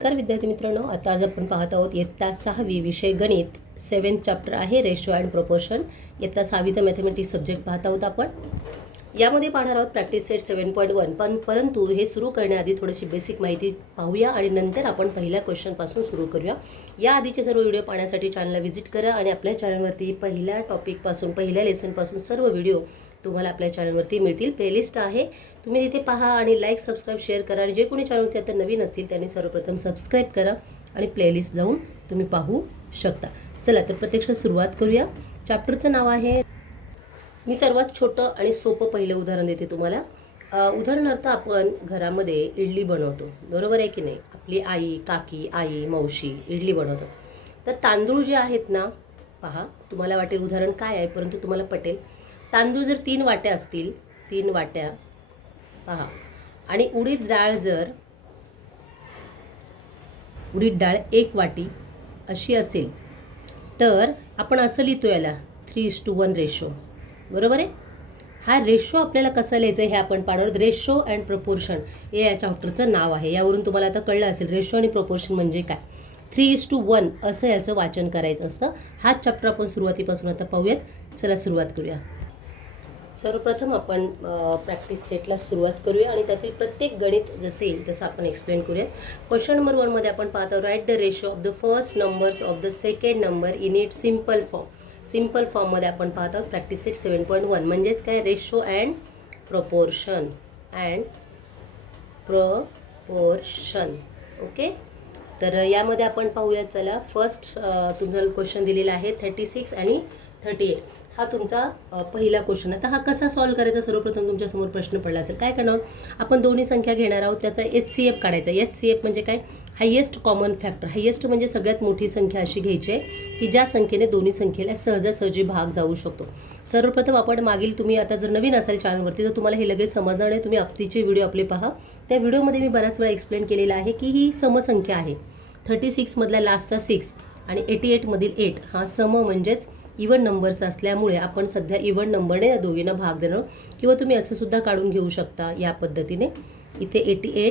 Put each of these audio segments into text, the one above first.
नमस्कार विद्यार्थी मित्रांनो, आता आज आपण पाहत आहोत इयत्ता 6वी विषय गणित 7th चॅप्टर आहे रेशो अँड प्रोपोर्शन. इयत्ता 6वीचा मॅथमॅटिक्स सब्जेक्ट पाहत आहोत आपण. यामध्ये पाहणार आहोत प्रॅक्टिस सेट 7.1. परंतु हे सुरू करण्याआधी थोडीशी बेसिक माहिती पाहूया आणि नंतर आपण पहिल्या क्वेश्चनपासून सुरू करूया. या आधीचे सर्व व्हिडिओ पाहण्यासाठी चॅनलला व्हिजिट करा आणि आपल्या चॅनलवरती पहिल्या टॉपिकपासून पहिल्या लेसनपासून सर्व व्हिडिओ तुम्हाला आपल्या चॅनलवरती मिळतील. प्लेलिस्ट आहे, तुम्ही तिथे पहा आणि लाईक सबस्क्राईब शेअर करा. आणि जे कोणी चॅनलवरती आता नवीन असतील त्यांनी सर्वप्रथम सबस्क्राईब करा आणि प्लेलिस्ट जाऊन तुम्ही पाहू शकता. चला तर प्रत्यक्षात सुरुवात करूया. चॅप्टरचं नाव आहे, मी सर्वात छोटं आणि सोपं पहिलं उदाहरण देते तुम्हाला. उदाहरणार्थ आपण घरामध्ये इडली बनवतो, बरोबर आहे की नाही. आपली आई, काकी, आई, मावशी इडली बनवतात. तर तांदूळ जे आहेत ना, पहा तुम्हाला वाटेल उदाहरण काय आहे, परंतु तुम्हाला पटेल. तांदूळ जर 3 वाट्या असतील, 3 वाट्या पहा, आणि उडीद डाळ 1 वाटी अशी असेल, तर आपण असं लिहितो याला 3:1 रेशो, बरोबर आहे. हा रेशो आपल्याला कसा लिहायचा हे आपण पाहणार. रेशो अँड प्रपोर्शन हे या चॅप्टरचं नाव आहे. यावरून तुम्हाला आता कळलं असेल रेशो आणि प्रपोर्शन म्हणजे काय. 3:1 असं याचं वाचन करायचं असतं. हाच चॅप्टर आपण सुरुवातीपासून आता पाहूयात. चला सुरुवात करूया. सर्वप्रथम आपण प्रॅक्टिस सेटला सुरुवात करूया आणि त्यातील प्रत्येक गणित जसे येईल तसं आपण एक्सप्लेन करूया. क्वेश्चन नंबर 1 मध्ये आपण पाहतो, write the ratio of the first numbers of the second number in it simple form. Simple फॉर्ममध्ये आपण पाहतो प्रॅक्टिस सेट 7.1 म्हणजेच काय, रेशो अँड प्रपोर्शन. ओके. तर यामध्ये आपण पाहूया. चला फर्स्ट तुम्हाला क्वेश्चन दिलेला आहे 36 आणि 38. हा तुमचा पहिला क्वेश्चन. आता हा कसा सॉल्व्ह करायचा, सर्वप्रथम तुमच्यासमोर प्रश्न पडला असेल. काय करणार आहोत आपण, दोन्ही संख्या घेणार आहोत, त्याचा HCF काढायचा. HCF म्हणजे काय, हायेस्ट कॉमन फॅक्टर. हायेस्ट म्हणजे सगळ्यात मोठी संख्या अशी घ्यायची आहे की ज्या संख्येने दोन्ही संख्येला सहजासहजी भाग जाऊ शकतो. सर्वप्रथम आपण मागील, तुम्ही आता जर नवीन असाल चॅनलवरती तर तुम्हाला हे लगेच समजणार नाही. तुम्ही अप्तीचे व्हिडिओ आपले पहा. त्या व्हिडिओमध्ये मी बऱ्याच वेळा एक्सप्लेन केलेला आहे की ही समसंख्या आहे. 36 मधला लास्टचा 6 आणि 88 मधील 8 हा सम म्हणजेच इव्हन नंबर्स असल्यामुळे आपण सध्या इव्हन नंबरने या दोघींना भाग देणार. किंवा तुम्ही असं सुद्धा काढून घेऊ शकता या पद्धतीने. इथे 88,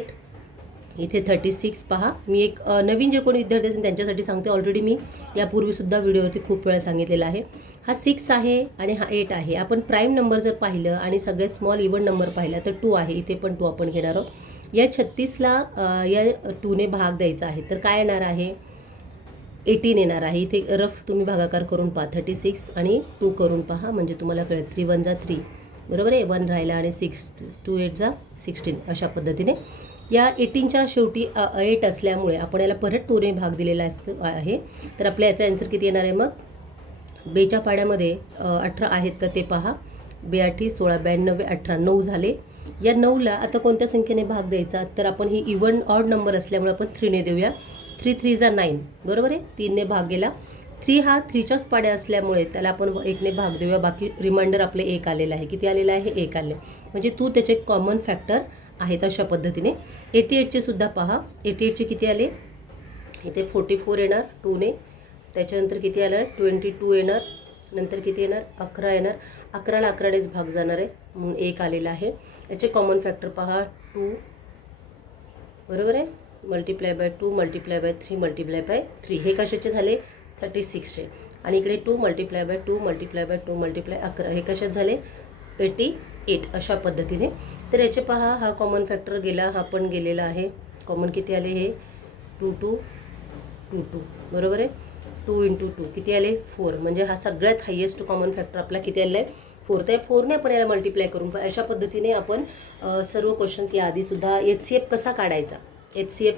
इथे 36 पहा. मी एक नवीन जे कोणी विद्यार्थी असेल त्यांच्यासाठी सांगते. ऑलरेडी मी यापूर्वीसुद्धा व्हिडिओवरती खूप वेळा सांगितलेला आहे. हा 6 आहे आणि हा 8 आहे. आपण प्राईम नंबर जर पाहिलं आणि सगळ्यात स्मॉल इव्हन नंबर पाहिला तर 2 आहे. इथे पण 2 आपण घेणार आहोत. या 36ला या 2ने भाग द्यायचा आहे, तर काय येणार आहे, 18 येणार आहे. इथे रफ तुम्ही भागाकार करून पहा. 36 आणि 2 करून पहा म्हणजे तुम्हाला कळेल. 3 1 जा 3, बरोबर आहे. 1 राहिला आणि 6 2 8 जा 16. अशा पद्धतीने या 18च्या शेवटी 8 असल्यामुळे आपण याला परत 2ने भाग दिलेला आहे. तर आपल्या याचा आन्सर किती येणार आहे मग. 2च्या पाड्यामध्ये 18 आहेत का ते पहा. 2 8 16 92 18 9 झाले. या 9ला आता कोणत्या संख्येने भाग द्यायचा, तर आपण ही इव्हन ऑड नंबर असल्यामुळे आपण 3ने देऊया. 3 3 जा 9, बरोबर आहे. 3ने भाग गेला. 3 हा 3च्याच पाड्या असल्यामुळे त्याला आपण 1ने भाग देऊया. बाकी रिमाइंडर आपले 1 आलेलं आहे. किती आलेलं आहे, 1 आले. म्हणजे तू त्याचे कॉमन फॅक्टर आहेत. अशा पद्धतीने 88चे सुद्धा पहा. 88चे किती आले, इथे 44 येणार 2ने. त्याच्यानंतर किती आलं, 22 येणार. नंतर किती येणार, 11 येणार. 11ला 11नेच भाग जाणार आहे म्हणून 1 आलेला आहे. याचे कॉमन फॅक्टर पहा 2, बरोबर आहे. Multiply by 2 multiply by 3 multiply by 3. हे कशाचे झाले, 36चे. आणि इकडे 2 multiply by 2 multiply by 2 multiply 11. हे कशात झाले, 88. अशा पद्धतीने. तर याचे पहा, हा कॉमन फॅक्टर गेला, हा पण गेलेला आहे. कॉमन किती आले, हे 2 2 2 2, बरोबर आहे. 2 × 2 किती आले, 4. म्हणजे हा सगळ्यात हायेस्ट कॉमन फॅक्टर आपला किती आलेला आहे, 4. त्या 4ने आपण याला मल्टिप्लाय करून अशा पद्धतीने आपण सर्व क्वेश्चन्स याआधीसुद्धा HCF कसा काढायचा, LCD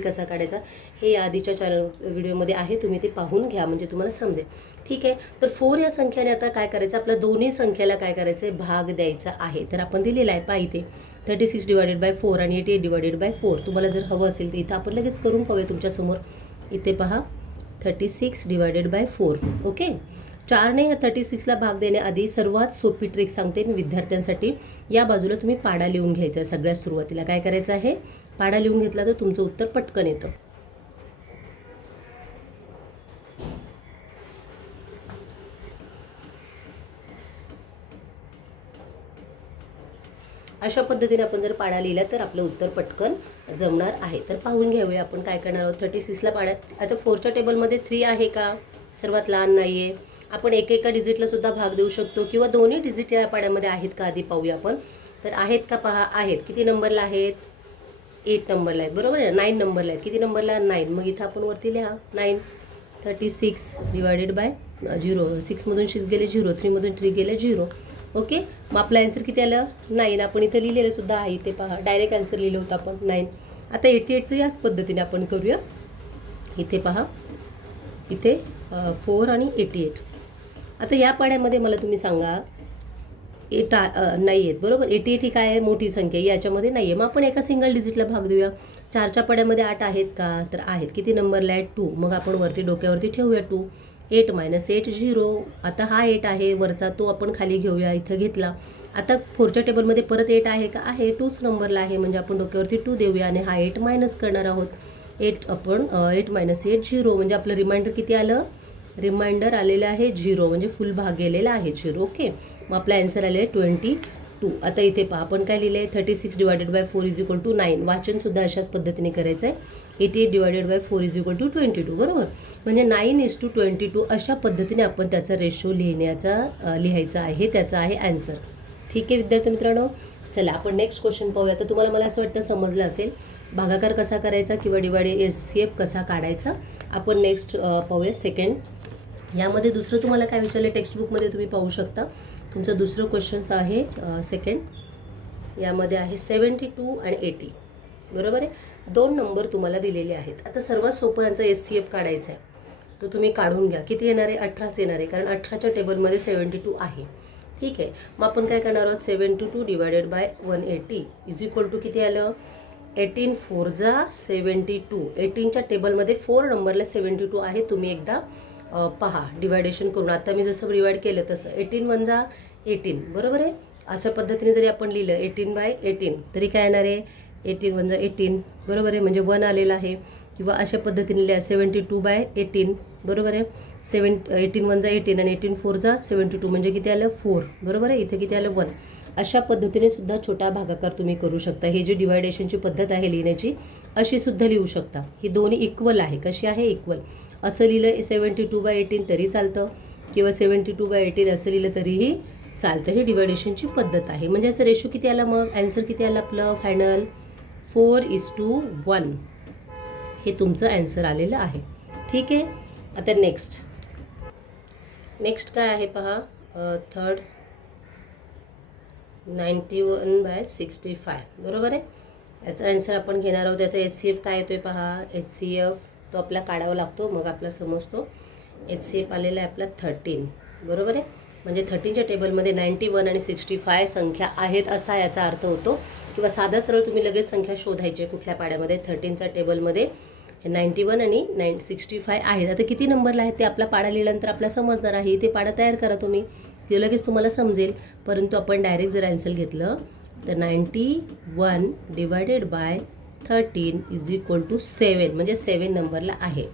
कसा काढायचा हे याआधीच्या चॅनल व्हिडिओमध्ये आहे. तुम्ही ते पाहून घ्या म्हणजे तुम्हाला समजेल. ठीक आहे. तर 4 या संख्येने आता काय करायचं, आपल्या दोन्ही संख्येला काय करायचं आहे, भाग द्यायचा आहे. तर आपण दिलेला आहे पहा इथे 36 डिवायडेड बाय 4 आणि 88 डिवायडेड बाय 4. तुम्हाला जर हवं असेल तर इथं आपण लगेच करून पाहूया तुमच्यासमोर. इथे पहा 36 डिवायडेड बाय 4. ओके. 4ने ह्या 36ला भाग देण्याआधी सर्वात सोपी ट्रिक सांगते मी विद्यार्थ्यांसाठी. या बाजूला तुम्ही पाडा लिहून घ्यायचा आहे. सगळ्यात सुरुवातीला काय करायचं आहे, पाडा लिहून घेतला तर तुमचं उत्तर पटकन येतं. अशा पद्धतीने आपण जर पाडा लिहिला तर आपलं उत्तर पटकन जमणार आहे. तर पाहून घेऊया आपण काय करणार आहोत. 36ला पाड्यात आता 4च्या टेबलमध्ये 3 आहे का, सर्वात लहान नाही आहे. आपण एका डिजिटला सुद्धा भाग देऊ शकतो किंवा दोन्ही डिजिट या पाड्यामध्ये आहेत का आधी पाहूया आपण. तर आहेत का पहा, आहेत. किती नंबरला आहेत, 8 नंबरला आहेत, बरोबर आहे. 9 नंबरला आहेत, किती नंबरला, 9. मग इथं आपण वरती लिहा 9. 36 डिवायडेड बाय 0. 6मधून 6 गेले 0, 3मधून 3 गेले 0. ओके, मग आपलं आन्सर किती आलं, 9. आपण इथं लिहिलेलं सुद्धा आहे, इथे पहा डायरेक्ट आन्सर लिहिलं होतं आपण 9. आता 88चं याच पद्धतीने आपण करूया. इथे पहा, इथे 4 आणि 88. आता या पाड्यामध्ये मला तुम्ही सांगा 8 नाही आहेत, बरोबर. 88 ही काय आहे, मोठी संख्या, याच्यामध्ये नाही आहे. मग आपण एका सिंगल डिजिटला भाग देऊया. 4च्या पाड्यामध्ये 8 आहेत का, तर आहेत. किती नंबरला आहे, 2. मग आपण वरती डोक्यावरती ठेवूया 2. 8 - 8 0. आता हा 8 आहे वरचा, तो आपण खाली घेऊया, इथं घेतला. आता 4च्या टेबलमध्ये परत 8 आहे का, आहे. 2च नंबरला आहे, म्हणजे आपण डोक्यावरती 2 देऊया आणि हा 8 मायनस करणार आहोत. 8 - 8 0, म्हणजे आपलं रिमाइंडर किती आलं, रिमाइंडर आलेलं आहे 0, म्हणजे फुल भाग गेलेला आहे 0. ओके, मग आपला आन्सर आलेला आहे 22. आता इथे पहा आपण काय लिहिलं आहे, 36 डिवायडेड बाय 4 = 9. वाचनसुद्धा अशाच पद्धतीने करायचं आहे. 88 डिवायडेड बाय 4 = 22, बरोबर. म्हणजे 9:22 अशा पद्धतीने आपण त्याचा रेशो लिहायचा आहे, त्याचा आहे आन्सर. ठीक आहे विद्यार्थी मित्रांनो, चला आपण नेक्स्ट क्वेश्चन पाहूया. तर तुम्हाला मला असं वाटतं समजलं असेल भागाकार कसा करायचा किंवा डिवाइड HCF कसा काढायचा. आपण नेक्स्ट पाहूया सेकंड. यामध्ये दुसरं तुम्हाला काय विचारलं, टेक्स्टबुकमध्ये तुम्ही पाहू शकता. तुमचं दुसरं क्वेश्चन्स आहे सेकंड. यामध्ये आहे 72 आणि 80, बरोबर आहे. 2 नंबर तुम्हाला दिलेले आहेत. आता सर्वात सोपं यांचा HCF काढायचा आहे, तो तुम्ही काढून घ्या. किती येणार आहे, 18च येणार आहे, कारण 18च्या टेबलमध्ये 72 आहे. ठीक आहे, मग आपण काय करणार आहोत, 72 डिवायडेड बाय 180 = किती आलं, 18 4 जा 72. 18च्या टेबलमध्ये 4 नंबरला 72 आहे. तुम्ही एकदा पहा डिवायडेशन करून. आता मी जसं डिवाइड केलं तसं 18 1 जा 18, बरोबर आहे. अशा पद्धतीने जरी आपण लिहिलं 18/18 तरी काय येणार आहे, 18 1 जा 18, बरोबर आहे, म्हणजे 1 आलेलं आहे. किंवा अशा पद्धतीने लिहा 72/18, बरोबर आहे. 18 1 जा 18 आणि 18 4 जा 72, म्हणजे किती आलं, 4, बरोबर आहे. इथे किती आलं, 1. अशा पद्धतीने सुद्धा छोटा भागाकार तुम्ही करू शकता. ही जी डिवायडेशनची पद्धत आहे लिहिण्याची, अशी सुद्धा लिहू शकता. ही दोन्ही इक्वल आहे. कशी आहे, इक्वल. असं लिहिलं 72/18 तरी चालतं किंवा 72/18 असं लिहिलं तरीही चालतं. ही डिवायडेशनची पद्धत आहे. म्हणजे याचं रेशो किती आला, मग आन्सर किती आलं आपलं फायनल, 4:1. हे तुमचं आन्सर आलेलं आहे. ठीक आहे, आता नेक्स्ट काय आहे पहा, थर्ड 91/65, बरोबर आहे. याचा आन्सर आपण घेणार आहोत. त्याचा HCF काय येतोय पहा, HCF तो आपला काढावा लागतो, मग आपला समजतो. HCF आलेला आहे आपला 13, बरोबर आहे. म्हणजे 13च्या टेबलमध्ये 91 आणि 65 संख्या आहेत असा याचा अर्थ होतो. किंवा साधा सरळ तुम्ही लगेच संख्या शोधायची आहे कुठल्या पाड्यामध्ये, 13च्या टेबलमध्ये 91 आणि 65 आहेत. आता किती नंबरला आहेत ते आपला पाडा लिहिल्यानंतर आपल्याला समजणार आहे. इथे पाडा तयार करा तुम्ही, ते लगेच तुम्हाला समजेल. परंतु आपण डायरेक्ट जर आन्सर घेतलं तर 91 डिवायडेड बाय 13 = 7, म्हणजे 7 नंबरला आहे.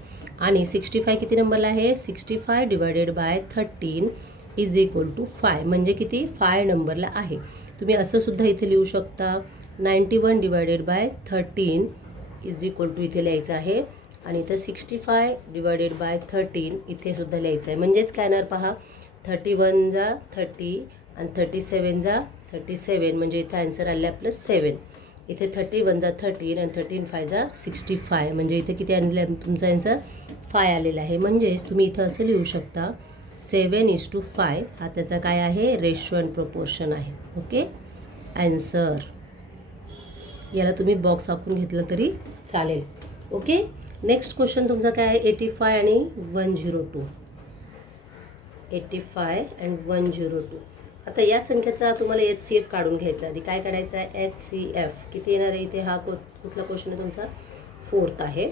आणि 65 किती नंबरला आहे, 65 डिवायडेड बाय 13 = 5, म्हणजे किती, 5 नंबरला आहे. तुम्ही असं सुद्धा इथे लिहू शकता, 91 डिवायडेड बाय 13 = इथे लिहायचं आहे. आणि इथं 65 डिवायडेड बाय 13 इथे सुद्धा लिहायचं आहे. म्हणजेच काय येणार पहा, 31 जा 30 आणि 37 जा 37, म्हणजे इथं आन्सर आलं आपलं 7. इथे 31 जा 13 आणि 13 5 जा 65, म्हणजे इथे किती आणलं तुमचा आन्सर, 5 आलेला आहे. म्हणजेच तुम्ही इथं असं लिहू शकता 7:5 हा त्याचा काय आहे, रेशो अँड प्रपोर्शन आहे. Okay, answer. याला तुम्ही बॉक्स आखून घेतलं तरी चालेल. ओके, नेक्स्ट क्वेश्चन तुमचा काय आहे, 85 आणि 102. 85 and 102. आता या संख्येचा तुम्हाला HCF काढून घ्यायचा. आधी काय काढायचं आहे, HCF किती येणार आहे. इथे हा कुठला क्वेश्चन आहे तुमचा, 4th आहे.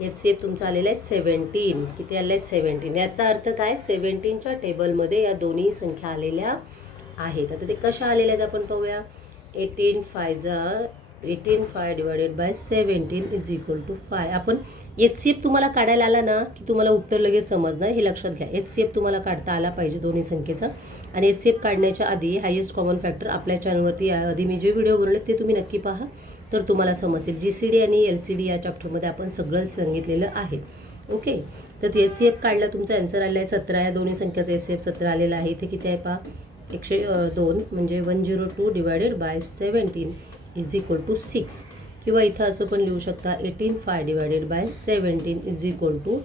HCF तुमचा आलेला आहे 17. किती आलेलं आहे, 17. याचा अर्थ काय, 17च्या टेबलमध्ये या दोन्ही संख्या आलेल्या आहेत. आता ते कशा आलेल्या आहेत आपण पाहूया. 18 5 जा 18/5 divided by 17 is equal to 5. आपण HCF तुम्हाला काढायला आला ना की तुम्हाला उत्तर लगेच समजणार, हे लक्षात घ्या. HCF तुम्हाला काढता आला पाहिजे दोन्ही संख्येचा. आणि HCF काढण्याच्या आधी हायेस्ट कॉमन फॅक्टर आपल्या चॅनलवरती आधी मी जे व्हिडिओ बनवले ते तुम्ही नक्की पहा, तर तुम्हाला समजतील. GCD आणि LCD या चॅप्टरमध्ये आपण सगळं सांगितलेलं आहे. ओके, तर HCF काढला, तुमचा आन्सर आलेला आहे 17. या दोन्ही संख्याचा HCF 17 आलेला आहे. इथे किती आहे पहा, 102 म्हणजे 102 divided by 17 is equal to 6. किंवा इथं असं पण लिहू शकता 18/5 divided by 17 is equal to,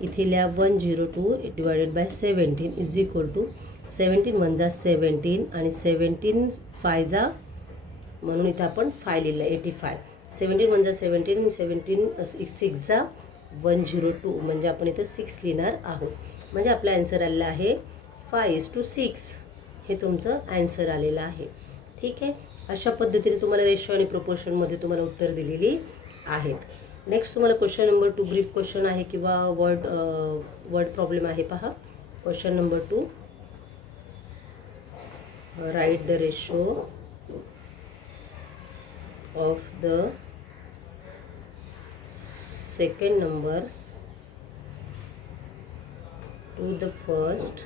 इथे लिहा 102 divided by 17 is equal to 17 1 जा 17 आणि 17 5 जा, म्हणून इथं आपण 5 लिहिलं 85. 17 1 जा 17 आणि 17 6 जा 102, म्हणजे आपण इथं 6 लिहिणार आहोत. म्हणजे आपला आन्सर आलेला आहे 5:6. हे तुमचं आन्सर आलेलं आहे. ठीक आहे, अशा पद्धतीने तुम्हाला रेशो आणि प्रोपोर्शनमध्ये तुम्हाला उत्तर दिलेली आहेत. नेक्स्ट तुम्हाला क्वेश्चन नंबर 2 ब्रीफ क्वेश्चन आहे किंवा वर्ड प्रॉब्लेम आहे. पहा question number 2. Write the ratio of the second numbers to the first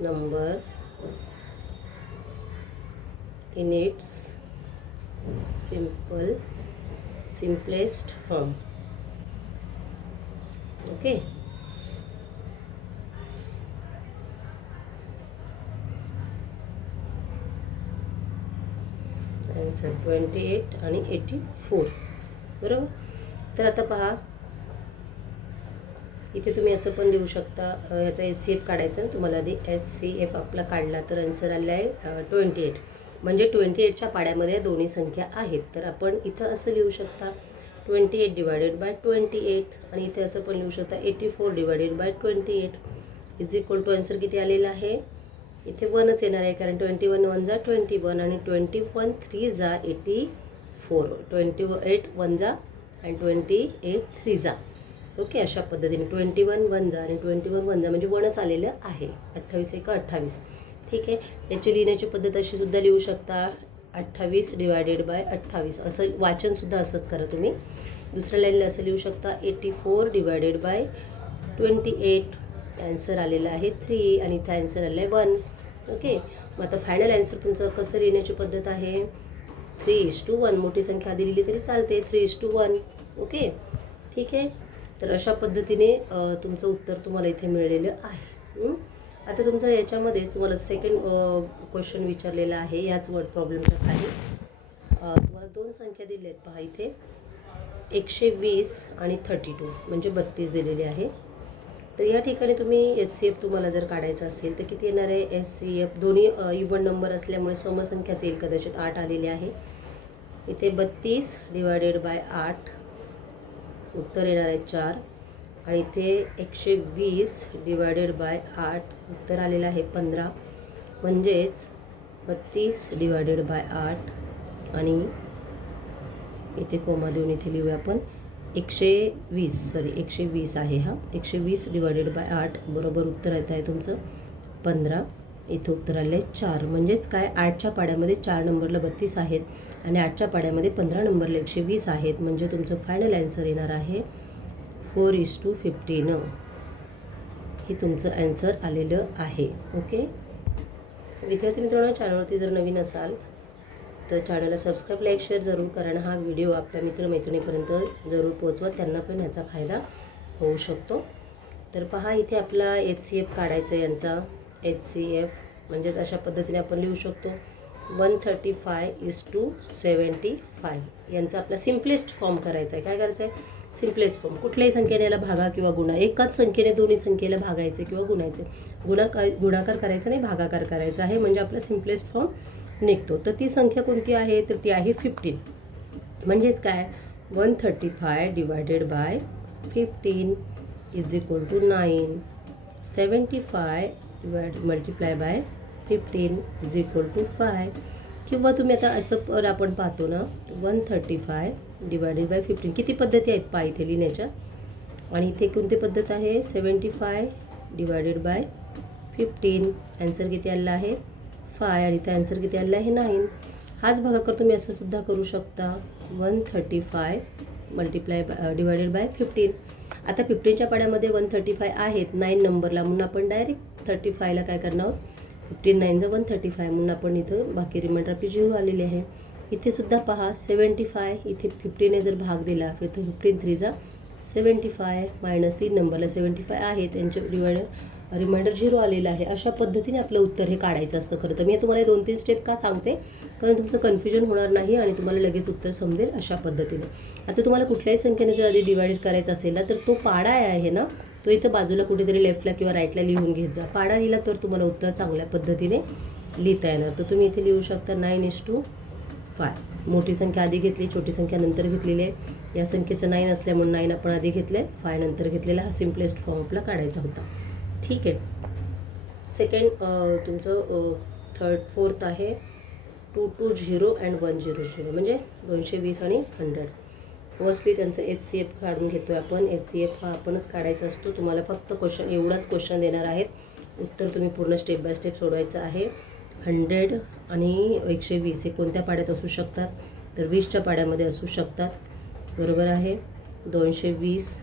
numbers in its simplest form. Okay, answer 28 आणि 84. बरोबर. तर आता पहा, इथे तुम्ही असं पण लिहू शकता, ह्याचा HCF काढायचा ना तुम्हाला आधी. HCF आपला काढला तर आन्सर आला आहे 28. म्हणजे 28च्या पाड्यामध्ये दोन्ही संख्या आहेत. तर आपण इथं असं लिहू शकता 28 डिवायडेड बाय 28 आणि इथे असं पण लिहू शकता 84 divided by 28 is equal to, answer किती आलेला आहे, इथे 1च येणार आहे कारण 21 1 जा 21 आणि 21 3 जा 84, 28 1 जा आणि 28 3 जा. ओके, अशा पद्धतीने 21 1 जा आणि 21 1 जा म्हणजे 1च आलेलं आहे. 28 1 28. ठीक आहे, याची लिहिण्याची पद्धत अशी सुद्धा लिहू शकता 28 डिवायडेड बाय 28. असं वाचनसुद्धा असंच करा तुम्ही. दुसऱ्या लाईनला असं लिहू शकता 84 डिवायडेड बाय 28. आन्सर आलेला आहे 3 आणि इथं आन्सर आलं आहे 1. ओके, मग आता फायनल आन्सर तुमचं कसं लिहिण्याची पद्धत आहे 3:1. मोठी संख्या आधी लिहिली तरी चालते 3:1. ओके, ठीक आहे. तर अशा पद्धतीने तुमचं उत्तर तुम्हाला इथे मिळालेलं आहे. आता तुमचं याच्यामध्येच तुम्हाला सेकंड क्वेश्चन विचारलेला आहे याच वर्ड प्रॉब्लेमच्या खाली. तुम्हाला 2 संख्या दिल्या आहेत पहा इथे, 120 आणि 32 म्हणजे 32 दिलेली आहे. तर या ठिकाणी तुम्ही HCF तुम्हाला जर काढायचं असेल तर किती येणार आहे HCF. दोन्ही इव्हन नंबर असल्यामुळे समसंख्याच येईल कदाचित. 8 आलेले आहे इथे. 32 डिवायडेड बाय 8 उत्तर येणार आहे 4 आणि इथे 120 डिवायडेड बाय 8 उत्तर आलेलं आहे 15. म्हणजेच 32 डिवायडेड बाय 8 आणि इथे कोमा देऊन इथे लिहूया आपण 120 आहे हा. 120 डिवायडेड बाय 8 बरोबर उत्तर येत आहे तुमचं 15. इथं उत्तर आलं आहे 4. म्हणजेच काय, 8च्या पाड्यामध्ये 4 नंबरला 32 आहेत आणि 8च्या पाड्यामध्ये 15 नंबरला 120 आहेत. म्हणजे तुमचं फायनल आन्सर येणार आहे 4:15. हे तुमचं आन्सर आलेलं आहे. ओके, विद्यार्थी मित्रांनो, चॅनलवरती जर नवीन असाल तर चॅनलला सबस्क्राईब, लाईक, शेअर जरूर करा आणि हा व्हिडिओ आपल्या मित्रमैत्रिणीपर्यंत जरूर पोहोचवा, त्यांना पण याचा फायदा होऊ शकतो. तर पहा, इथे आपला HCF काढायचा आहे यांचा. HCF म्हणजेच अशा पद्धतीने आपण लिहू शकतो 135:75. यांचा आपला सिम्पलेस्ट फॉर्म करायचा आहे. काय करायचं आहे, सिम्पलेस्ट फॉर्म. कुठल्याही संख्येने याला भागा किंवा गुणा, एकाच संख्येने दोन्ही संख्येला भागायचे किंवा गुणायचे. गुणाकार करायचा नाही, भागाकार करायचा आहे. म्हणजे आपला सिम्पलेस्ट फॉर्म निघतो. तर ती संख्या कोणती आहे, तर ती आहे 15. म्हणजेच काय, 135 divided by 15 is equal to 9. 75 multiply by 15 is equal to 5. किंवा तुम्ही आता असं आपण पाहतो ना 135 डिवायडेड बाय 15. किती पद्धती आहेत पहा इथे लिहिण्याच्या. आणि इथे कोणती पद्धत आहे 75 डिवायडेड बाय 15. आन्सर किती आलेला आहे 5 आणि इथे आन्सर किती आलेला आहे 9. हाच भागाकार तुम्ही असं सुद्धा करू शकता, 135 डिवायडेड बाय 15. आता 15च्या पाड्यामध्ये 135 आहेत 9 नंबरला, म्हणून आपण डायरेक्ट 35ला काय करणार आहोत, 15 9 135, म्हणून आपण इथं बाकी रिमाइंडर आपली 0 आलेली आहे. इथे सुद्धा पहा 75, इथे 15ने जर भाग दिला तर 15 3 75 मायनस 3 नंबरला 75 आहे, त्यांचे रिमाइंडर 0 आलेलं आहे. अशा पद्धतीने आपलं उत्तर हे काढायचं असतं. खरं तर मी तुम्हाला 2-3 स्टेप का सांगते, कारण तुमचं कन्फ्युजन होणार नाही आणि तुम्हाला लगेच उत्तर समजेल अशा पद्धतीने. आता तुम्हाला कुठल्याही संख्येने जर आधी डिवाइडेड करायचं असेल ना, तर तो पाडा आहे ना, तो इथं बाजूला कुठेतरी लेफ्टला किंवा राईटला लिहून घेत जा. पाडा लिहिला तर तुम्हाला उत्तर चांगल्या पद्धतीने लिहिता येणार. तर तुम्ही इथे लिहू शकता 9:5. मोठी संख्या आधी घेतली, छोटी संख्या नंतर घेतलेली आहे. या संख्येचं 9 असल्यामुळे 9 आपण आधी घेतलं आहे, 5 नंतर घेतलेला. हा सिम्पलेस्ट फॉर्म आपला काढायचा होता. ठीक आहे. सेकंड तुमचं फोर्थ आहे 220 and 100, म्हणजे 220 आणि 100. फर्स्टली त्यांचं HCF काढून घेतो आहे आपण. HCF हा आपणच काढायचा असतो. तुम्हाला फक्त क्वेश्चन एवढाच क्वेश्चन देणार आहेत, उत्तर तुम्ही पूर्ण स्टेप बाय स्टेप सोडवायचं आहे. 100 आणि 120 हे कोणत्या पाड्यात असू शकतात, तर 20च्या पाड्यामध्ये असू शकतात. बरोबर आहे. 220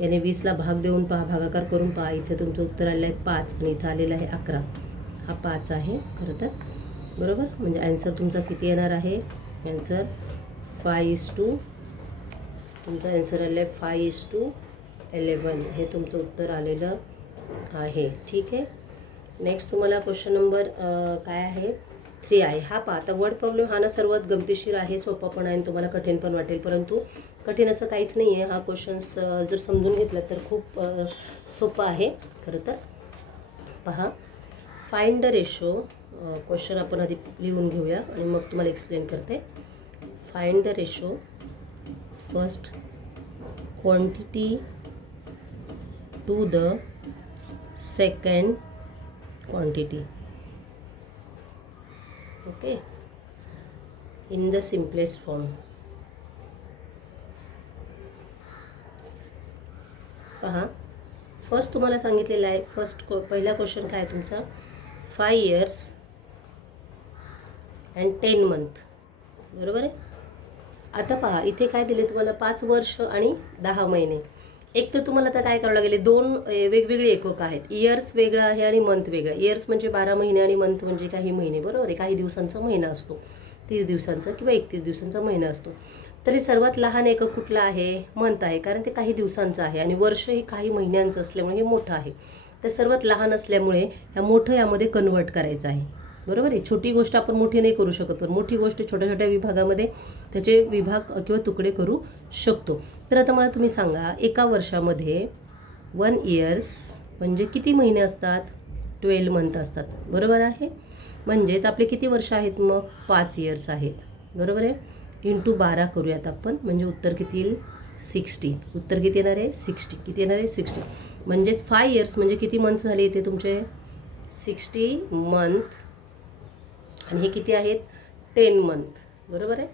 याने 20ला भाग देऊन पहा, भागाकार करून पहा. इथे तुमचं उत्तर आलेलं आहे 5 आणि इथं आलेलं आहे 11. हा 5 आहे खरं तर. बरोबर, म्हणजे ॲन्सर तुमचा किती येणार आहे, ॲन्सर 5:, तुमचा ॲन्सर आलेला आहे 5:11. हे तुमचं उत्तर आलेलं आहे. ठीक आहे. नेक्स्ट तुम्हाला क्वेश्चन नंबर काय आहे, 3 आहे. हा पहा, आता वर्ड प्रॉब्लेम हा ना सर्वात गमतीशीर आहे, सोपा पण आहे आणि तुम्हाला कठीण पण वाटेल, परंतु कठीण असं काहीच नाही आहे. हा क्वेश्चन्स जर समजून घेतला तर खूप सोपा आहे खरं तर. पहा, फाइंड द रेशो. क्वेश्चन आपण आधी लिहून घेऊया आणि मग तुम्हाला एक्सप्लेन करते. Find the ratio first quantity to the second quantity. Okay, in the simplest form. पहा, फर्स्ट तुम्हाला सांगितलेलं आहे, पहिला क्वेश्चन काय आहे तुमचा, 5 years and 10 month. बरोबर आहे. आता पहा, इथे काय दिले तुम्हाला, 5 वर्ष आणि 10 महिने. एक तर तुम्हाला आता काय करावं लागेल, 2 वेगवेगळी एकक आहेत. इयर्स वेगळं आहे आणि मंथ वेगळं. इयर्स म्हणजे 12 महिने आणि मंथ म्हणजे काही महिने. बरोबर आहे. काही दिवसांचा महिना असतो, 30 दिवसांचा किंवा 31 दिवसांचा महिना असतो. तरी सर्वात लहान एकक कुठलं आहे, मंथ आहे, कारण ते काही दिवसांचं आहे आणि वर्ष हे काही महिन्यांचं असल्यामुळे हे मोठं आहे. तर सर्वात लहान असल्यामुळे ह्या मोठं यामध्ये कन्वर्ट करायचं आहे. बरोबर आहे. छोटी गोष्ट आपण मोठी नाही करू शकत, पण मोठी गोष्ट छोट्या छोट्या विभागामध्ये त्याचे विभाग किंवा तुकडे करू शकतो. तर आता मला तुम्ही सांगा, एका वर्षामध्ये 1 years म्हणजे किती महिने असतात, 12 month असतात. बरोबर आहे. म्हणजेच आपले किती वर्ष आहेत मग, 5 years आहेत. बरोबर आहे. इंटू 12 करूयात आपण, म्हणजे उत्तर किती येईल, 60. उत्तर किती येणार आहे, 60. किती येणार आहे, 60. म्हणजेच 5 years म्हणजे किती मंथ झाले इथे तुमचे, 60 month आणि हे किती आहेत, 10 month. बरोबर आहे.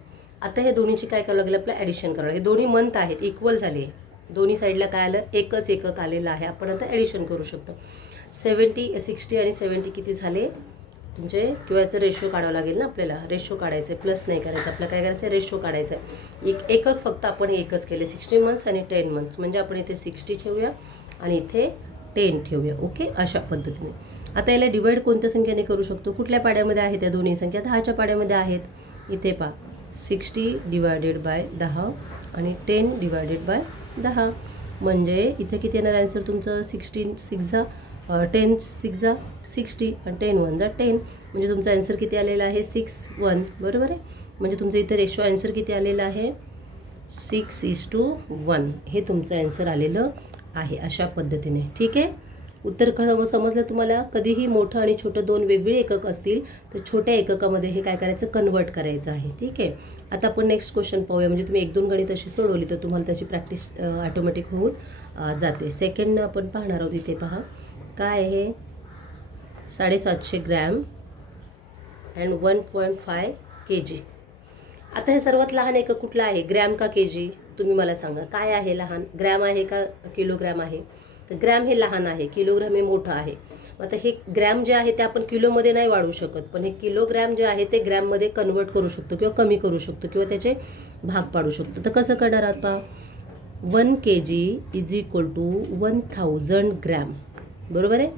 आता हे दोन्हीची काय करावं लागेल, आपलं ॲडिशन करावं लागेल. हे दोन्ही मंथ आहेत, इक्वल झाले. दोन्ही साईडला काय आलं, एकच एकक आलेलं आहे. आपण आता ॲडिशन करू शकतो. 60 आणि 70 किती झाले तुमचे, किंवा याचं रेशो काढावं लागेल ना आपल्याला. रेशो काढायचं आहे, प्लस नाही करायचं आपल्याला, काय करायचं आहे, रेशो काढायचं आहे. एकक फक्त आपण हे एकच केले, 60 months आणि 10 months. म्हणजे आपण इथे 60 ठेवूया आणि इथे 10 ठेवूया. ओके, अशा पद्धतीने. आता याला डिवाइड कोणत्या संख्येने करू शकतो, कुठल्या पाड्यामध्ये आहेत त्या दोन्ही संख्या, 10च्या पाड्यामध्ये आहेत. इथे पहा, 60 डिवायडेड बाय 10 आणि 10 डिवायडेड बाय 10. म्हणजे इथे किती येणार आन्सर तुमचं, 16 6 10 6 60 आणि 10 1 10. म्हणजे तुमचा आन्सर किती आलेला आहे, 6:1. बरोबर आहे. म्हणजे तुमचं इथे रेशो आन्सर किती आलेलं आहे, 6:1. हे तुमचं आन्सर आलेलं आहे अशा पद्धतीने. ठीक आहे. उत्तर समजलं तुम्हाला. कधीही मोठं आणि छोटं दोन वेगवेगळे एकक असतील तर छोट्या एककामध्ये हे काय करायचं, कन्वर्ट करायचं आहे. ठीक आहे. आता आपण नेक्स्ट क्वेश्चन पाहूया. म्हणजे तुम्ही 1-2 गणित अशी सोडवली तर तुम्हाला त्याची प्रॅक्टिस ऑटोमॅटिक होऊन जाते. सेकंड आपण पाहणार आहोत. इथे पहा काय आहे, 750 ग्रॅम अँड 1.5 kg. आता हे सर्वात लहान एकक कुठलं आहे, ग्रॅम का kg, तुम्ही मला सांगा. काय आहे लहान, ग्रॅम आहे का किलोग्रॅम आहे. तर ग्रॅम हे लहान आहे, किलोग्रॅम हे मोठं आहे. आता हे ग्रॅम जे आहे ते आपण किलोमध्ये नाही वाढवू शकत, पण हे किलोग्रॅम जे आहे ते ग्रॅममध्ये कन्वर्ट करू शकतो किंवा कमी करू शकतो किंवा त्याचे भाग पाडू शकतो. तर कसं करणार आहात पहा, 1 kg is equal to 1000 gram. बरोबर आहे,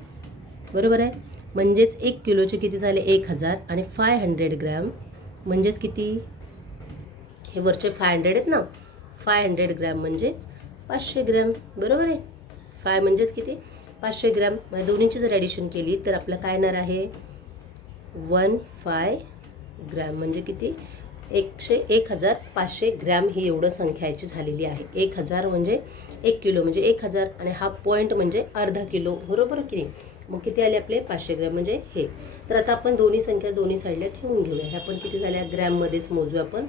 बरोबर आहे. म्हणजेच 1 किलोचे किती झाले 1000 आणि 500 ग्रॅम म्हणजेच किती, हे वरचे 500 आहेत ना, 500 ग्रॅम म्हणजेच 500 ग्रॅम. बरोबर आहे. 5 म्हणजेच किती 500 ग्रॅम. म्हणजे दोन्हीची जर ॲडिशन केली तर आपलं काय येणार आहे 15 ग्रॅम म्हणजे किती 1500 ग्रॅम ही एवढं संख्या याची झालेली आहे. 1000 म्हणजे 1 किलो म्हणजे 1000 आणि हा पॉईंट म्हणजे अर्धा किलो. बरोबर की नाही. मग किती आले आपले 500 ग्रॅम म्हणजे हे. तर आता आपण दोन्ही संख्या दोन्ही साईडला ठेवून घेऊया. ह्या पण किती झाल्या ग्रॅममध्येच मोजू आपण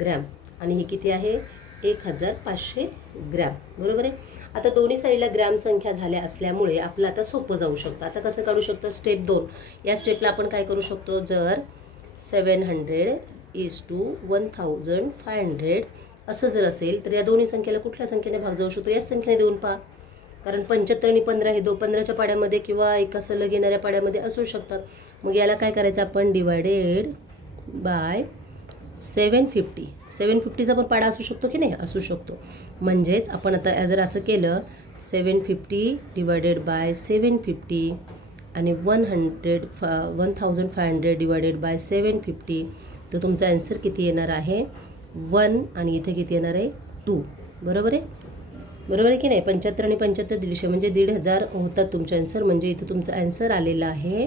ग्रॅम. आणि ही किती आहे 1500 ग्रॅम. बरोबर आहे. आता दोन्ही साईडला ग्रॅम संख्या झाल्या असल्यामुळे आपलं आता सोपं जाऊ शकतं. आता कसं काढू शकतो स्टेप 2. या स्टेपला आपण काय करू शकतो, जर 700 इज टू 1500 असं जर असेल तर या दोन्ही संख्येला कुठल्या संख्येने भाग जाऊ शकतो, याच संख्येने देऊन पहा. कारण 75 आणि 15 हे 15च्या पाड्यामध्ये किंवा एका सलग येणाऱ्या पाड्यामध्ये असू शकतात. मग याला काय करायचं आपण डिवायडेड बाय 750. 750चा पण पाडा असू शकतो की नाही, असू शकतो. म्हणजेच आपण आता जर असं केलं 750 डिवायडेड बाय 750 आणि 1500 डिवायडेड बाय 750 तर तुमचा आन्सर किती येणार आहे 1 आणि इथे किती येणार आहे 2. बरोबर आहे, बरोबर आहे की नाही. 75 आणि 75 150 म्हणजे 1500 होतात तुमचा आन्सर. म्हणजे इथं तुमचा आन्सर आलेला आहे.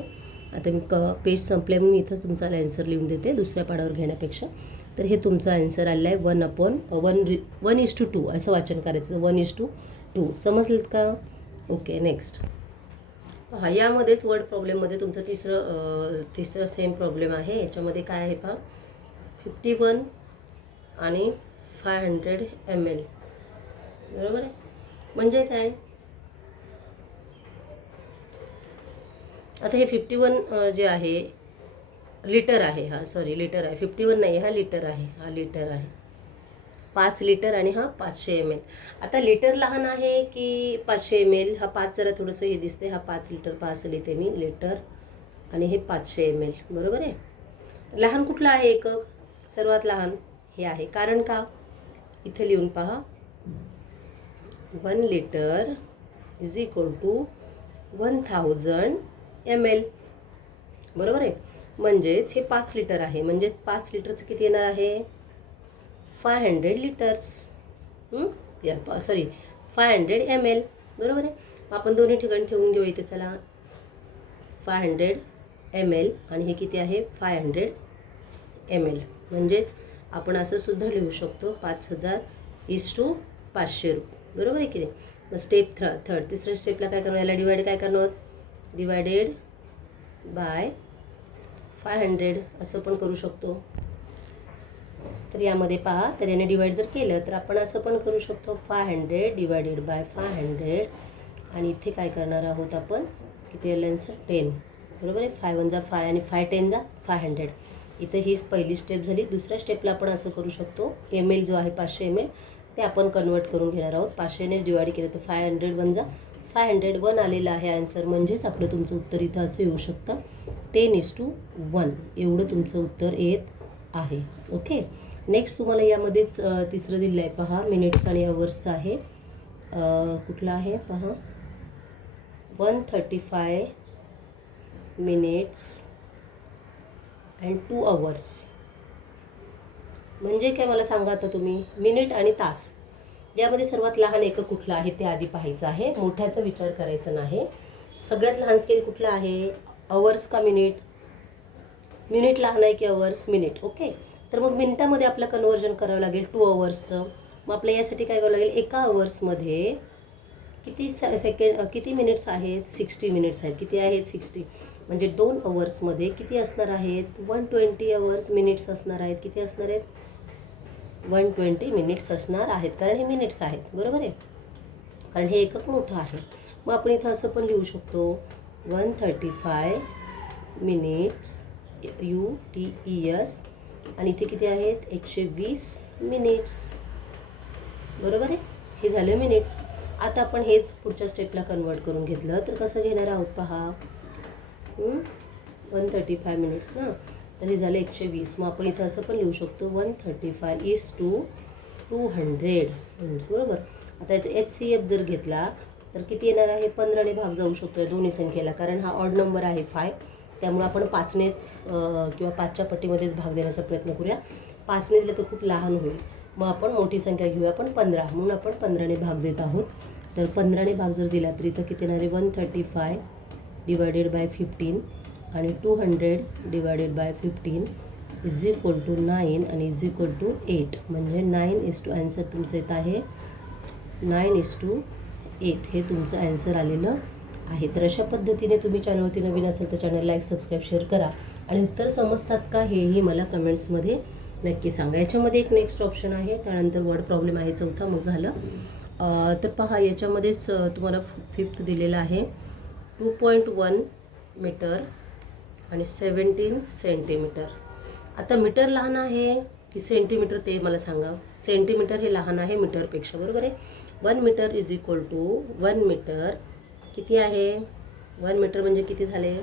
आता मी पेज संपल्या म्हणून इथंच तुमचा आन्सर लिहून देते दुसऱ्या पाडावर घेण्यापेक्षा. तर हे तुमचं आन्सर आलेलं आहे 1:1 असं वाचन करायचं. 1:2 समजलं का. ओके नेक्स्ट पहा, यामध्येच वर्ड प्रॉब्लेममध्ये तुमचं तिसरं सेम प्रॉब्लेम आहे. याच्यामध्ये काय आहे पहा 51 आणि 500 ml. बरोबर आहे. म्हणजे काय, आता हे 51 जे आहे लिटर आहे, हा सॉरी लिटर आहे, 51 नाही हा लिटर आहे, हा लिटर आहे 5 लिटर आणि हा 500 ml. आता लिटर लहान आहे की 500 ml, हा 5 जरा थोडंसं हे दिसते, हा 5 लिटर 5 लिहिते मी लिटर आणि हे 500 ml. बरोबर आहे. लहान कुठला आहे एकक, सर्वात लहान हे आहे. कारण का इथे लिहून पहा 1 litre is equal to 1000 ml. बरोबर आहे. म्हणजेच हे 5 लिटर आहे. म्हणजे 5 लिटरचं किती येणार आहे 500 लिटर्स. Sorry 500 ml. बरोबर आहे. आपण दोन्ही ठिकाणी ठेवून घेऊ इथे. चला 500 ml आणि हे किती आहे 500 ml. म्हणजेच आपण असं सुद्धा लिहू शकतो 5000 इज टू 500 रुपये. बरोबर आहे की नाही. मग स्टेप थर्ड तिसऱ्या स्टेपला काय करणार, याला डिवाइड काय करणार डिवायडेड बाय 500 असं पण करू शकतो. तर यामध्ये पहा, तर याने डिवाइड जर केलं तर आपण असं पण करू शकतो 500 डिवायडेड बाय 500 आणि इथे काय करणार आहोत आपण किती येईल आन्सर 10. बरोबर आहे. 5 1 जा 5 आणि 5 10 जा 500. इथं हीच पहिली स्टेप झाली. दुसऱ्या स्टेपला आपण असं करू शकतो ml जो आहे 500 ml ते आपण कन्वर्ट करून घेणार आहोत. 500नेच डिवाइड केलं तर 500 1 जा 501 आलेलं आहे आन्सर. म्हणजेच आपलं तुमचं उत्तर इथं असं येऊ शकतं 10:1 एवढं तुमचं उत्तर येत आहे. ओके नेक्स्ट तुम्हाला यामध्येच तिसरं दिलं आहे पहा, मिनिट्स आणि अवर्सचं आहे. कुठलं आहे पहा 135 मिनिट्स अँड 2 hours. म्हणजे काय मला सांगा आता तुम्ही, मिनिट आणि तास यामध्ये सर्वात लहान एकक कुठलं आहे ते आधी पाहायचं आहे. मोठ्याचा विचार करायचा नाही. सगळ्यात लहान स्केल कुठला आहे, अवर्स का मिनिट. मिनिट लहान आहे की अवर्स, मिनिट. ओके तर मग मिनिटामध्ये आपलं कन्वर्जन करावं लागेल 2 hours. मग आपल्या यासाठी काय करावं लागेल, एका अवर्समध्ये किती मिनिट्स आहेत 60 मिनिट्स आहेत. किती आहेत 60. म्हणजे 2 hours किती असणार आहेत 120 hours मिनिट्स असणार आहेत. किती असणार आहेत 120 मिनिट्स असणार आहेत. कारण हे मिनिट्स आहेत. बरोबर आहे. कारण हे एकक मोठं आहे. मग आपण इथं असं पण लिहू शकतो 135 मिनिट्स UTES आणि इथे किती आहेत 120 मिनिट्स. बरोबर आहे. हे झालं मिनिट्स. आता आपण हेच पुढच्या स्टेपला कन्वर्ट करून घेतलं तर कसं घेणार आहोत पहा. 135 मिनिट्स ना, तर हे झालं 120. मग आपण इथं असं पण लिहू शकतो 135:200 बरोबर. आता याचा HCF जर घेतला तर किती येणार आहे, 15ने भाग जाऊ शकतो या दोन्ही संख्येला, कारण हा ऑड नंबर आहे 5. त्यामुळे आपण 5नेच किंवा 5च्या पट्टीमध्येच भाग देण्याचा प्रयत्न करूया. 5ने दिलं तर खूप लहान होईल, मग आपण मोठी संख्या घेऊया, आपण 15, म्हणून आपण 15ने भाग देत आहोत. तर 15ने भाग जर दिला तर इथं किती येणार आहे, 135 डिवायडेड बाय 15 आणि 200 divided by 15 is equal to 9 आणि इज इक्वल टू 8. म्हणजे 9:, आन्सर तुमचं येत आहे 9:8. हे तुमचं आन्सर आलेलं आहे. तर अशा पद्धतीने तुम्ही चॅनलवरती नवीन असेल तर चॅनल लाईक, सबस्क्राईब, शेअर करा आणि उत्तर समजतात का हेही मला कमेंट्समध्ये नक्की सांगा. याच्यामध्ये एक नेक्स्ट ऑप्शन आहे, त्यानंतर वर्ड प्रॉब्लेम आहे 4था, मग झालं. तर पहा याच्यामध्येच तुम्हाला 5th दिलेलं आहे 2.1 मीटर आणि 17 सेंटीमीटर. आता मीटर लहान आहे की सेंटीमीटर ते मला सांगा. सेंटीमीटर हे लहान आहे मीटरपेक्षा, बरोबर आहे. 1 metre is equal to 1 metre किती आहे, 1 मीटर म्हणजे किती झाले,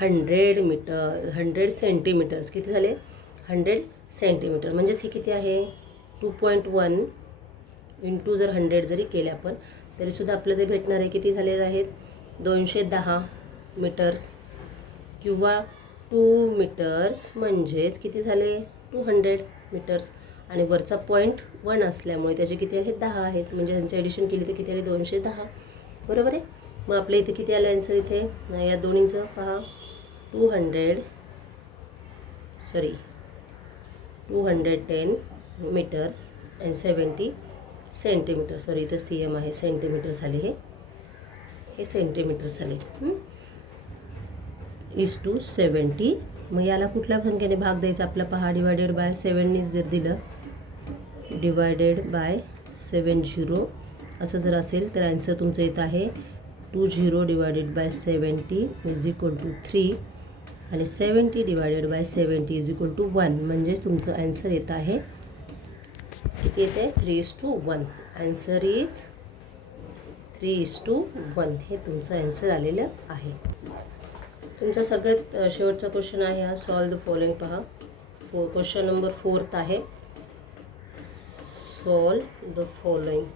100 मीटर, 100 सेंटीमीटर्स किती झाले, 100 सेंटीमीटर. म्हणजेच हे किती आहे 2.1 इंटू जर 100 जरी केले आपण तरीसुद्धा आपल्याला ते भेटणार आहे किती झाले आहेत 210 मीटर्स किंवा 2 मीटर्स म्हणजेच किती झाले 200 मीटर्स. आणि वरचा पॉईंट 1 असल्यामुळे त्याचे किती आहेत 10 आहेत, म्हणजे त्यांची ॲडिशन केली तर किती आले 210, बरोबर आहे. मग आपल्या इथे किती आलं आन्सर, इथे या दोन्हीचं पहा 210 मीटर्स अँड 70 सेंटीमीटर. सॉरी इथं CM आहे, सेंटीमीटर झाले, हे सेंटीमीटर झाले. Is to 70. मग याला कुठल्या संख्येने भाग द्यायचा आपला पहा, डिवायडेड बाय 7ने जर दिलं, डिवायडेड बाय 70 असं जर असेल तर आन्सर तुमचं येत आहे 20 divided by 70 is equal to 3 आणि 70 divided by 70 is equal to 1. म्हणजेच तुमचं आन्सर येत आहे किती येते 3:1. Answer is 3:1. हे तुमचं आन्सर आलेलं आहे. तुमचा सगळ्यात शेवटचा क्वेश्चन आहे हा, सॉल्व द फॉलोइंग पहा. क्वेश्चन नंबर 4 आहे, solve the following.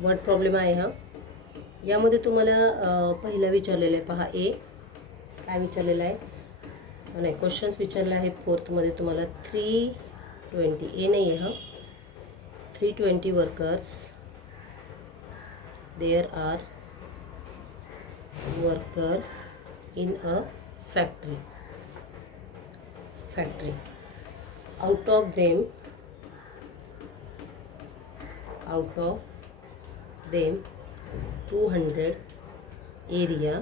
Word problem आहे हा. यामध्ये तुम्हाला पहिला विचारलेलं आहे पहा, ए काय विचारलेलं आहे, नाही क्वेश्चन्स विचारले आहे 4थमध्ये तुम्हाला 320, ए नाही आहे हा, 320 workers, there are workers in a factory. Out of them 200 area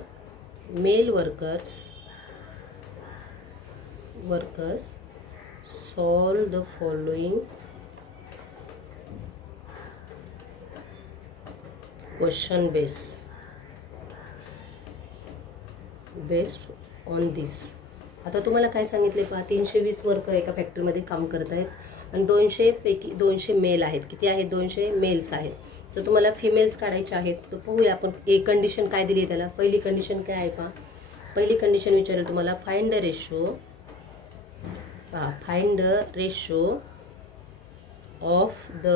male workers solve the following question based on this. आता तुम्हाला काय सांगितले पहा, 320 वर्कर एका फॅक्टरीमध्ये काम करत आहेत आणि 200 पैकी 200 मेल आहेत. किती आहेत 200 मेल्स आहेत. तर तुम्हाला फिमेल्स काढायचे आहेत. तर पाहूया आपण एक कंडिशन काय दिली आहे त्याला. पहिली कंडिशन काय आहे पहा, पहिली कंडिशन विचारेल तुम्हाला find the ratio of the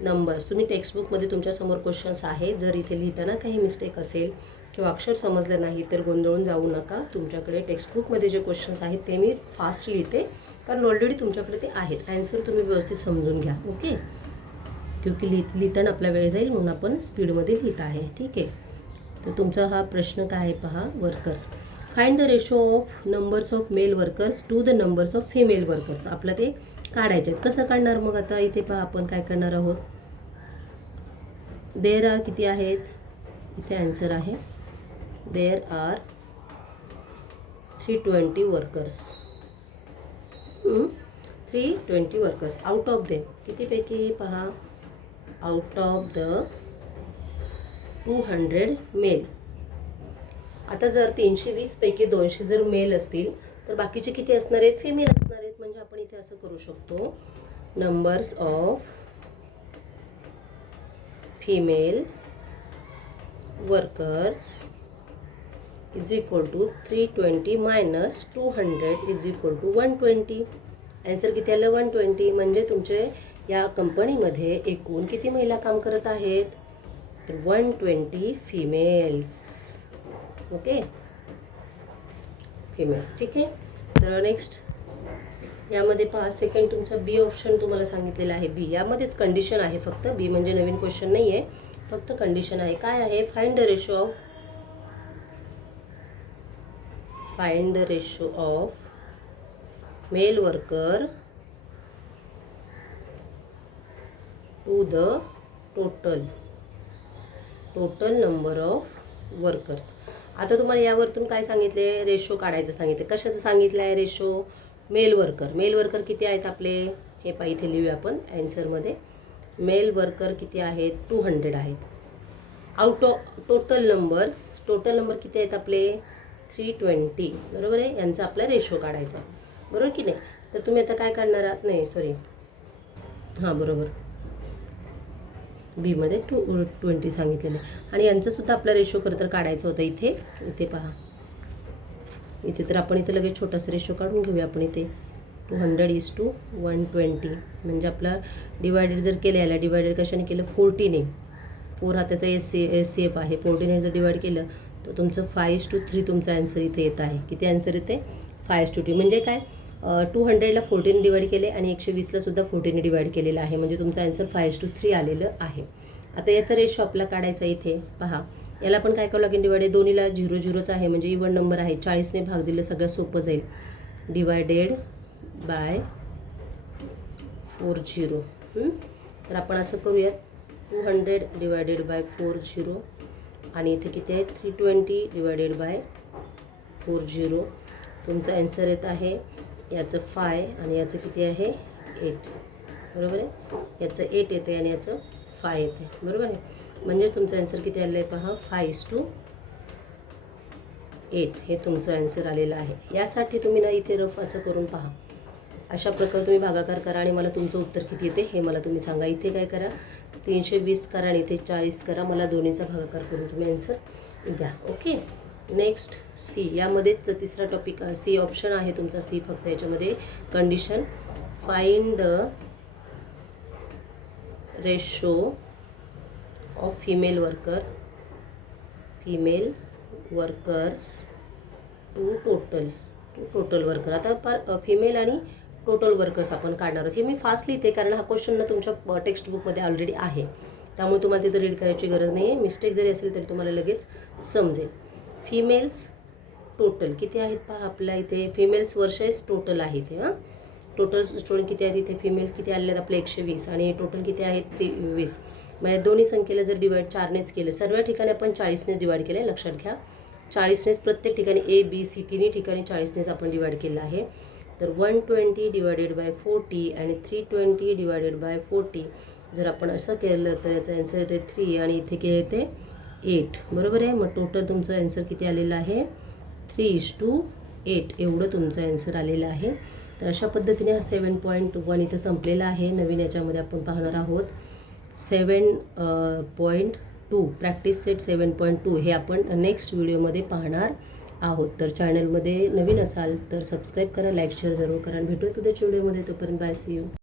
numbers. तुम्ही टेक्स्टबुकमध्ये तुमच्यासमोर क्वेश्चन्स आहे, जर इथे लिहिताना काही मिस्टेक असेल किंवा अक्षर समजलं नाही तर गोंधळून जाऊ नका. तुमच्याकडे टेक्स्टबुकमध्ये जे क्वेश्चन्स आहेत ते मी फास्ट लिहिते, कारण ऑलरेडी तुमच्याकडे ते आहेत. आन्सर तुम्ही व्यवस्थित समजून घ्या, ओके. क्योंकि लिहिताना आपला वेळ जाईल म्हणून आपण स्पीडमध्ये लिहित आहे, ठीक आहे. तर तुमचा हा प्रश्न काय आहे पहा, workers. Find the ratio of numbers of male workers to the numbers of female workers. आपलं ते काढायचे आहेत. कसं काढणार मग आता इथे पहा आपण काय करणार आहोत. देअर आर किती आहेत, इथे आन्सर आहे there are 320 workers. 320 workers. Out of them कितीपैकी पहा, आउट ऑफ द 200 मेल. आता जर 320 पैकी 200 जर मेल असतील तर बाकीचे किती असणार आहेत, फिमेल असणार आहेत. म्हणजे आपण इथे असं करू शकतो numbers of female workers is equal to 320 minus 200 is equal to 120. Answer किती आलं? 120. म्हणजे तुमचे या कंपनीमध्ये एकूण किती महिला काम करत आहेत? तर 120 फिमेल्स. Okay, female. ठीक आहे. तर नेक्स्ट यामध्ये पहा, सेकंड तुमचा बी ऑप्शन तुम्हाला सांगितलेला आहे. बी यामध्येच कंडिशन आहे फक्त. बी म्हणजे नवीन क्वेश्चन नाही आहे, फक्त कंडिशन आहे. काय आहे? Find the ratio of male worker to the total number of workers. आता तुम्हाला यावरतून काय सांगितले? रेशो काढायचं सांगितले. कशाचं सांगितलं आहे? रेशो मेल वर्कर किती आहेत आपले? हे पहा, इथे लिहूया आपण ॲन्सरमध्ये. मेल वर्कर किती आहेत? 200 आहेत. आउट ऑफ टोटल नंबर किती आहेत आपले? 320. बरोबर आहे. यांचा आपला रेशो काढायचा, बरोबर की नाही? तर तुम्ही आता काय काढणार आहात? नाही सॉरी, हां बरोबर, बीमध्ये 220 सांगितलेलं आहे. आणि यांचासुद्धा आपला रेशो खरं तर काढायचं होतं. इथे पहा, इथे तर आपण इथे लगेच छोटासा रेशो काढून घेऊया आपण. इथे 200:120 म्हणजे आपला डिवायडेड जर केलं, याला डिवायडेड कशाने केलं? 14ने. 4 हा त्याचा SCF आहे. 14ने जर डिवाइड केलं तर तुमचं 5:3 तुमचा आन्सर इथे येत आहे. किती आन्सर येते? 5:3. म्हणजे काय? 200ला 14ने डिवाइड केले आणि 120ला सुद्धा 14ने डिवाइड केलेलं आहे. म्हणजे तुमचा आन्सर 5:3 आलेलं आहे. आता याचा रेशो आपला काढायचा. इथे पहा, याला पण काय करावं लागेल? डिवायडेड. दोन्हीला 0 आहे म्हणजे इवन नंबर आहे. 40ने भाग दिलं, सगळं सोपं जाईल. Divided by 40. तर आपण असं करूयात, 200 डिवायडेड बाय 40 आणि इथे किती आहे? 320 डिवायडेड बाय 40. तुमचा आन्सर येत आहे याचं 5 आणि याचं किती आहे? 8. बरोबर आहे. याचं 8 येते आणि याचं 5 येते. बरोबर आहे. म्हणजेच तुमचं आन्सर किती आलं आहे पहा? 5:8 हे तुमचं आन्सर आलेलं आहे. यासाठी तुम्ही ना इथे रफ असं करून पहा. अशा प्रकारे तुम्ही भागाकार करा आणि मला तुमचं उत्तर किती येते हे मला तुम्ही सांगा. इथे काय करा? 320 करा आणि इथे 40 करा. मला दोन्हीचा भागाकार करून तुम्ही आन्सर द्या. ओके. Next C. यामध्येच तिसरा टॉपिक सी ऑप्शन आहे तुमचा. सी फक्त याच्यामध्ये condition. Find ratio of female workers to total worker. आता फिमेल आणि टोटल वर्कर्स आपण काढणार आहोत. हे मी फास्ट लिहिते कारण हा क्वेश्चन ना तुमच्या टेक्स्ट बुकमध्ये ऑलरेडी आहे, त्यामुळे तुम्हाला तिथं रीड करायची गरज नाही आहे. मिस्टेक जरी असेल तरी तुम्हाला लगेच समजेल. फिमेल्स टोटल किती आहेत पहा आपल्या इथे? फिमेल्स वर्सेस टोटल आहे इथे. हां, टोटल स्टुडंट किती आहेत इथे? फिमेल्स किती आलेले आहेत आपले? 120 आणि टोटल किती आहेत? 320. म्हणजे दोन्ही संख्येला जर डिवाइड 4नेच केलं, सर्व ठिकाणी आपण 40नेच डिवाइड केलं आहे, लक्षात घ्या. 40नेच प्रत्येक ठिकाणी A, B, C तिन्ही ठिकाणी 40नेच आपण डिवाइड केलं आहे. तर 120 डिवायडेड बाय 40 आणि 320 डिवायडेड बाय 40 जर आपण असं केलं तर याचा आन्सर येते 3 आणि इथे किती येते? 8. बरोबर आहे. मग टोटल तुमचं आन्सर किती आलेलं आहे? 3:8 एवढं तुमचं आन्सर आलेलं आहे. तर अशा पद्धतीने हा 7.1 इथं संपलेला आहे. नवीन याच्यामध्ये आपण पाहणार आहोत 7.2 प्रॅक्टिस सेट 7.2 हे आपण नेक्स्ट व्हिडिओमध्ये पाहणार आहोत. तर चॅनलमध्ये नवीन असाल तर सबस्क्राईब करा, लाईक शेअर जरूर करा. भेटूया उद्याच्या व्हिडिओमध्ये. तोपर्यंत बाय, सी यू.